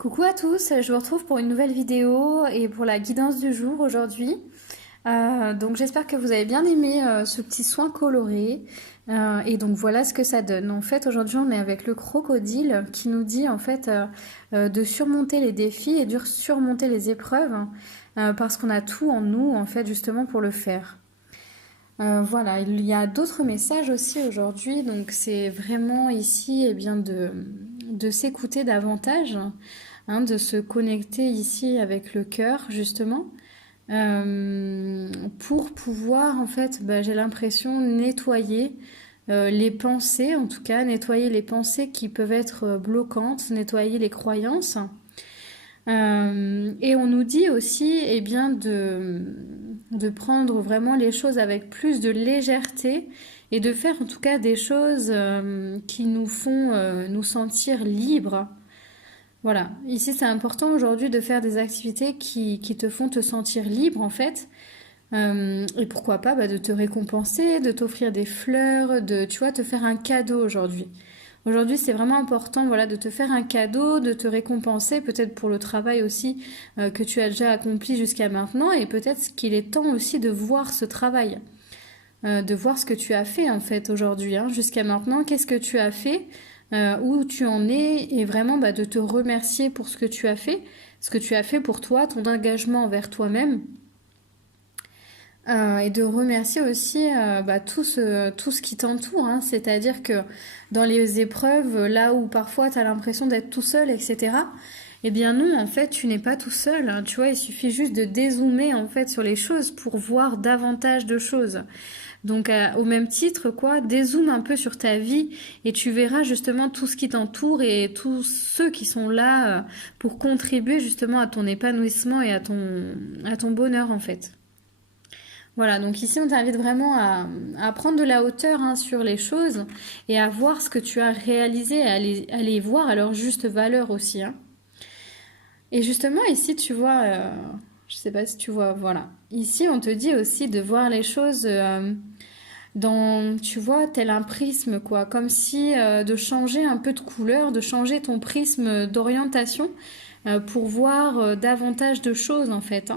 Coucou à tous, je vous retrouve pour une nouvelle vidéo et pour la guidance du jour aujourd'hui. Donc j'espère que vous avez bien aimé ce petit soin coloré. Et donc voilà ce que ça donne. En fait aujourd'hui on est avec le crocodile qui nous dit en fait de surmonter les défis et de surmonter les épreuves parce qu'on a tout en nous en fait justement pour le faire. Voilà, il y a d'autres messages aussi aujourd'hui, donc c'est vraiment ici bien de s'écouter davantage, de se connecter ici avec le cœur justement, pour pouvoir en fait, j'ai l'impression, nettoyer les pensées, en tout cas nettoyer les pensées qui peuvent être bloquantes, nettoyer les croyances. Et on nous dit aussi bien, de prendre vraiment les choses avec plus de légèreté et de faire en tout cas des choses qui nous font nous sentir libres. Voilà, ici c'est important aujourd'hui de faire des activités qui te font te sentir libre en fait. Et pourquoi pas de te récompenser, de t'offrir des fleurs, de tu vois, te faire un cadeau aujourd'hui. Aujourd'hui, c'est vraiment important, voilà, de te faire un cadeau, de te récompenser, peut-être pour le travail aussi que tu as déjà accompli jusqu'à maintenant, et peut-être qu'il est temps aussi de voir ce travail, de voir ce que tu as fait en fait aujourd'hui, jusqu'à maintenant, qu'est-ce que tu as fait, où tu en es, et vraiment de te remercier pour ce que tu as fait pour toi, ton engagement envers toi-même. Et de remercier aussi tout ce qui t'entoure, c'est-à-dire que dans les épreuves, là où parfois tu as l'impression d'être tout seul, etc., eh bien non, en fait, tu n'es pas tout seul, tu vois, il suffit juste de dézoomer en fait sur les choses pour voir davantage de choses. Donc au même titre, quoi, dézoome un peu sur ta vie et tu verras justement tout ce qui t'entoure et tous ceux qui sont là pour contribuer justement à ton épanouissement et à ton bonheur en fait. Voilà, donc ici on t'invite vraiment à prendre de la hauteur sur les choses et à voir ce que tu as réalisé, à les voir à leur juste valeur aussi. Et justement ici tu vois, je sais pas si tu vois, voilà. Ici on te dit aussi de voir les choses dans, tu vois, tel un prisme quoi, comme si de changer un peu de couleur, de changer ton prisme d'orientation pour voir davantage de choses en fait.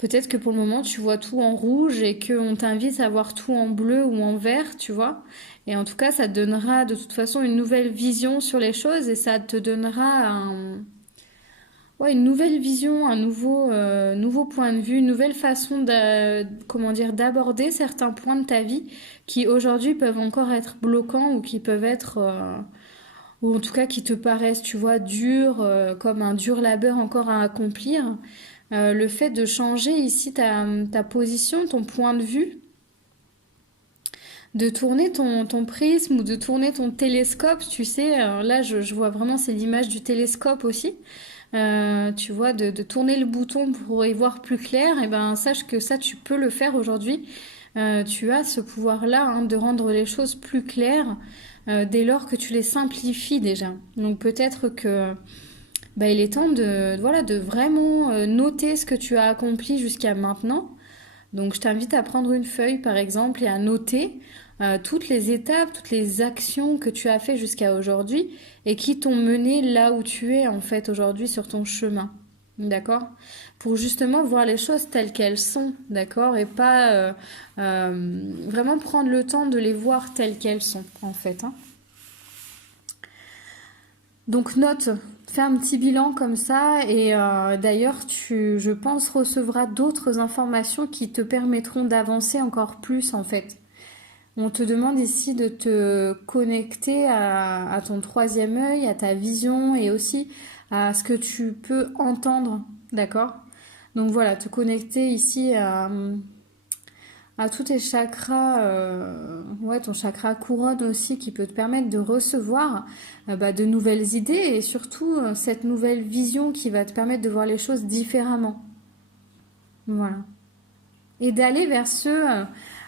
Peut-être que pour le moment, tu vois tout en rouge et qu'on t'invite à voir tout en bleu ou en vert, tu vois. Et en tout cas, ça te donnera de toute façon une nouvelle vision sur les choses et ça te donnera une nouvelle vision, un nouveau point de vue, une nouvelle façon comment dire, d'aborder certains points de ta vie qui aujourd'hui peuvent encore être bloquants ou qui peuvent être, ou en tout cas qui te paraissent, tu vois, durs, comme un dur labeur encore à accomplir. Le fait de changer ici ta position, ton point de vue, de tourner ton prisme ou de tourner ton télescope, tu sais, là je vois vraiment, c'est l'image du télescope aussi. Tu vois, de tourner le bouton pour y voir plus clair, et ben sache que ça tu peux le faire aujourd'hui. Tu as ce pouvoir-là de rendre les choses plus claires dès lors que tu les simplifies déjà. Donc peut-être que il est temps de vraiment noter ce que tu as accompli jusqu'à maintenant. Donc je t'invite à prendre une feuille par exemple et à noter toutes les étapes, toutes les actions que tu as fait jusqu'à aujourd'hui et qui t'ont mené là où tu es en fait aujourd'hui sur ton chemin. D'accord? Pour justement voir les choses telles qu'elles sont, d'accord? Et pas vraiment prendre le temps de les voir telles qu'elles sont en fait. Donc note, fais un petit bilan comme ça et d'ailleurs je pense, recevras d'autres informations qui te permettront d'avancer encore plus en fait. On te demande ici de te connecter à ton troisième œil, à ta vision et aussi à ce que tu peux entendre, d'accord? Donc voilà, te connecter ici à tous tes chakras, ton chakra couronne aussi qui peut te permettre de recevoir de nouvelles idées et surtout cette nouvelle vision qui va te permettre de voir les choses différemment. Voilà. Et d'aller vers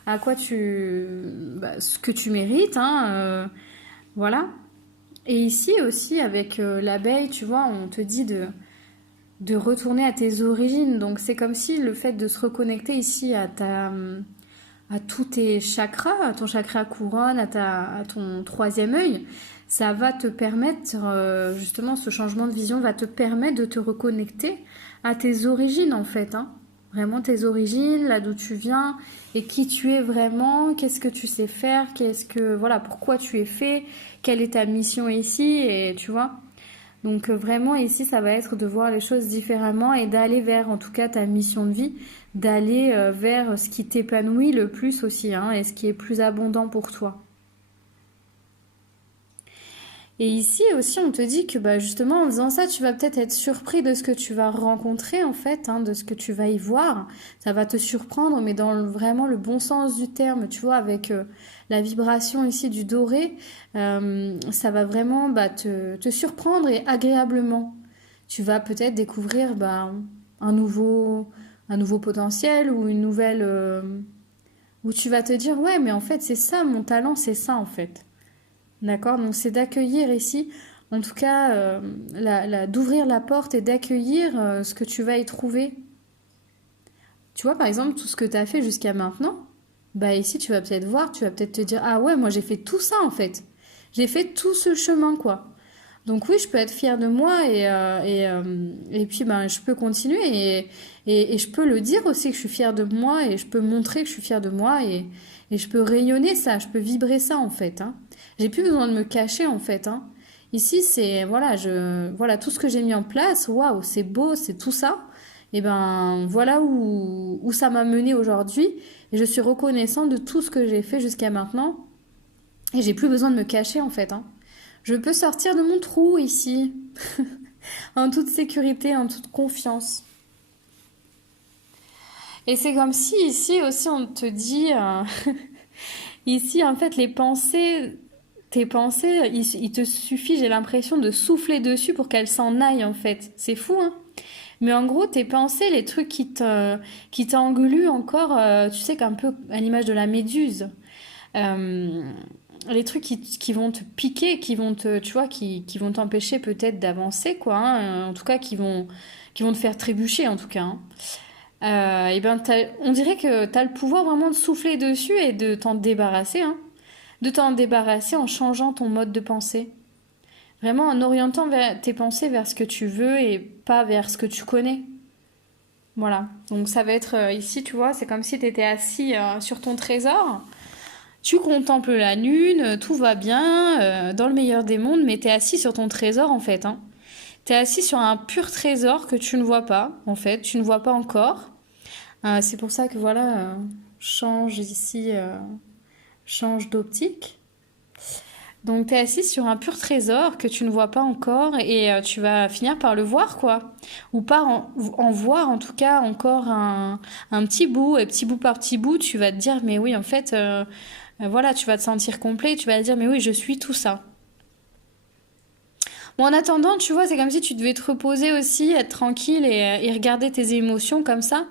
à quoi ce que tu mérites, voilà. Et ici aussi avec l'abeille, tu vois, on te dit de retourner à tes origines. Donc c'est comme si le fait de se reconnecter ici à tous tes chakras, à ton chakra couronne, à ton troisième œil, ça va te permettre, justement, ce changement de vision va te permettre de te reconnecter à tes origines, en fait, hein. Vraiment tes origines, là d'où tu viens, et qui tu es vraiment, qu'est-ce que tu sais faire, voilà, pourquoi tu es fait, quelle est ta mission ici, et tu vois. Donc vraiment ici, ça va être de voir les choses différemment et d'aller vers, en tout cas, ta mission de vie, d'aller vers ce qui t'épanouit le plus aussi, hein, et ce qui est plus abondant pour toi. Et ici aussi, on te dit que bah, justement, en faisant ça, tu vas peut-être être surpris de ce que tu vas rencontrer, en fait, hein, de ce que tu vas y voir. Ça va te surprendre, mais dans vraiment le bon sens du terme, tu vois, avec la vibration ici du doré, ça va vraiment bah, te surprendre et agréablement. Tu vas peut-être découvrir bah, un nouveau, un nouveau potentiel ou une nouvelle... où tu vas te dire, ouais, mais en fait, c'est ça, mon talent, c'est ça, en fait. D'accord? Donc c'est d'accueillir ici, en tout cas, d'ouvrir la porte et d'accueillir ce que tu vas y trouver. Tu vois, par exemple, tout ce que tu as fait jusqu'à maintenant, bah ici, tu vas peut-être voir, tu vas peut-être te dire, ah ouais, moi j'ai fait tout ça en fait. J'ai fait tout ce chemin, quoi. Donc oui, je peux être fière de moi et puis ben, je peux continuer et je peux le dire aussi que je suis fière de moi et je peux montrer que je suis fière de moi et je peux rayonner ça, je peux vibrer ça en fait, hein. J'ai plus besoin de me cacher en fait, hein. Ici, c'est voilà, voilà tout ce que j'ai mis en place, waouh, c'est beau, c'est tout ça. Et ben voilà où ça m'a mené aujourd'hui et je suis reconnaissante de tout ce que j'ai fait jusqu'à maintenant et j'ai plus besoin de me cacher en fait, hein. Je peux sortir de mon trou ici, en toute sécurité, en toute confiance. Et c'est comme si ici aussi on te dit, ici en fait les pensées, tes pensées, il te suffit, j'ai l'impression de souffler dessus pour qu'elles s'en aillent en fait. C'est fou, hein? Mais en gros, tes pensées, les trucs qui t'engluent encore, tu sais qu'un peu à l'image de la méduse. Euh, les trucs qui vont te piquer, qui vont te, tu vois, qui vont t'empêcher peut-être d'avancer, quoi, hein, en tout cas, qui vont te faire trébucher, en tout cas, hein. Et ben, on dirait que tu as le pouvoir vraiment de souffler dessus et de t'en débarrasser, hein. De t'en débarrasser en changeant ton mode de pensée. Vraiment en orientant tes pensées vers ce que tu veux et pas vers ce que tu connais. Voilà. Donc ça va être ici, tu vois, c'est comme si tu étais assis sur ton trésor. Tu contemples la lune, tout va bien, dans le meilleur des mondes, mais t'es assis sur ton trésor en fait, hein. T'es assis sur un pur trésor que tu ne vois pas, en fait, tu ne vois pas encore. C'est pour ça que voilà, change ici, change d'optique. Donc t'es assis sur un pur trésor que tu ne vois pas encore et tu vas finir par le voir quoi. Ou par en voir en tout cas encore un petit bout, et petit bout par petit bout, tu vas te dire mais oui en fait voilà, tu vas te sentir complet, tu vas te dire mais oui je suis tout ça. Bon en attendant tu vois c'est comme si tu devais te reposer aussi, être tranquille et regarder tes émotions comme ça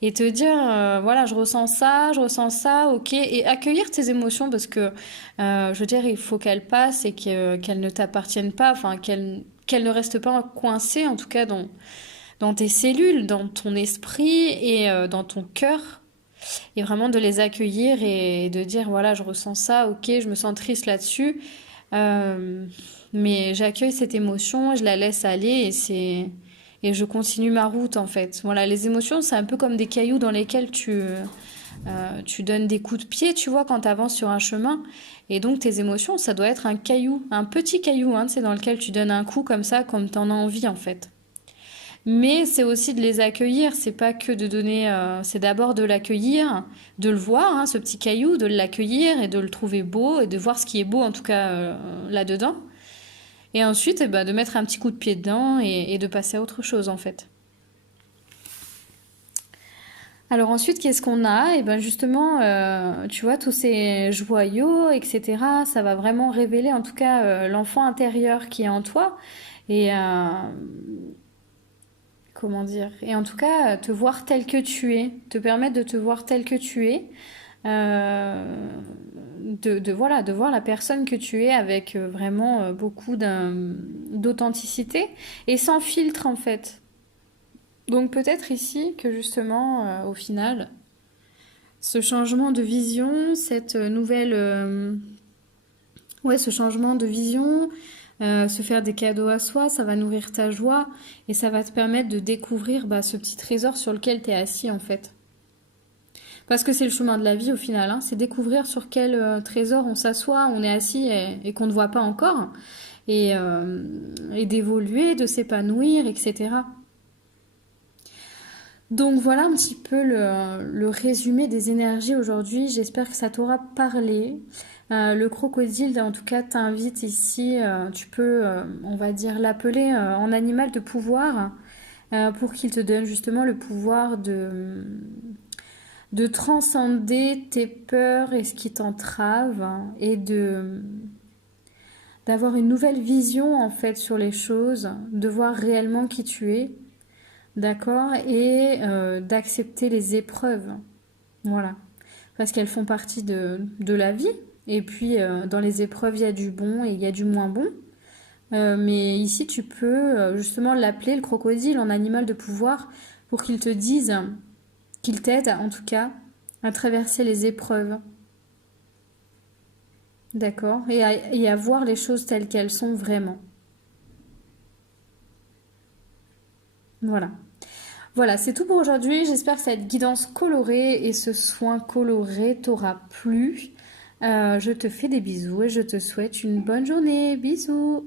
et te dire voilà je ressens ça, ok et accueillir tes émotions parce que je veux dire il faut qu'elles passent et qu'elles ne t'appartiennent pas enfin qu'elles ne restent pas coincées en tout cas dans tes cellules dans ton esprit et dans ton cœur et vraiment de les accueillir et de dire voilà je ressens ça, ok je me sens triste là-dessus. Euh, mais j'accueille cette émotion, je la laisse aller et je continue ma route en fait. Voilà, les émotions, c'est un peu comme des cailloux dans lesquels tu donnes des coups de pied, tu vois, quand tu avances sur un chemin. Et donc tes émotions, ça doit être un caillou, un petit caillou, hein, c'est dans lequel tu donnes un coup comme ça, comme tu en as envie en fait. Mais c'est aussi de les accueillir, c'est pas que de donner, c'est d'abord de l'accueillir, de le voir, hein, ce petit caillou, de l'accueillir et de le trouver beau et de voir ce qui est beau en tout cas là-dedans. Et ensuite, eh ben, de mettre un petit coup de pied dedans et de passer à autre chose en fait. Alors ensuite, qu'est-ce qu'on a? Et ben justement, tu vois, tous ces joyaux, etc., ça va vraiment révéler en tout cas l'enfant intérieur qui est en toi. Et comment dire? Et en tout cas, te voir tel que tu es, te permettre de te voir tel que tu es. Euh, voilà, de voir la personne que tu es avec vraiment beaucoup d'authenticité et sans filtre en fait. Donc peut-être ici que justement, au final, ce changement de vision, cette nouvelle, Ouais, ce changement de vision, se faire des cadeaux à soi, ça va nourrir ta joie et ça va te permettre de découvrir bah, ce petit trésor sur lequel tu es assis en fait. Parce que c'est le chemin de la vie au final, hein, c'est découvrir sur quel trésor on s'assoit, on est assis et qu'on ne voit pas encore, et d'évoluer, de s'épanouir, etc. Donc voilà un petit peu le résumé des énergies aujourd'hui. J'espère que ça t'aura parlé. Le crocodile, en tout cas, t'invite ici. Tu peux, on va dire, l'appeler en animal de pouvoir pour qu'il te donne justement le pouvoir de transcender tes peurs et ce qui t'entrave et d'avoir une nouvelle vision en fait sur les choses, de voir réellement qui tu es. D'accord, et d'accepter les épreuves, voilà, parce qu'elles font partie de la vie. Et puis, dans les épreuves, il y a du bon et il y a du moins bon. Mais ici, tu peux justement l'appeler le crocodile en animal de pouvoir pour qu'il te dise, qu'il t'aide en tout cas à traverser les épreuves, d'accord, et à voir les choses telles qu'elles sont vraiment. Voilà. Voilà, c'est tout pour aujourd'hui. J'espère que cette guidance colorée et ce soin coloré t'aura plu. Je te fais des bisous et je te souhaite une bonne journée. Bisous.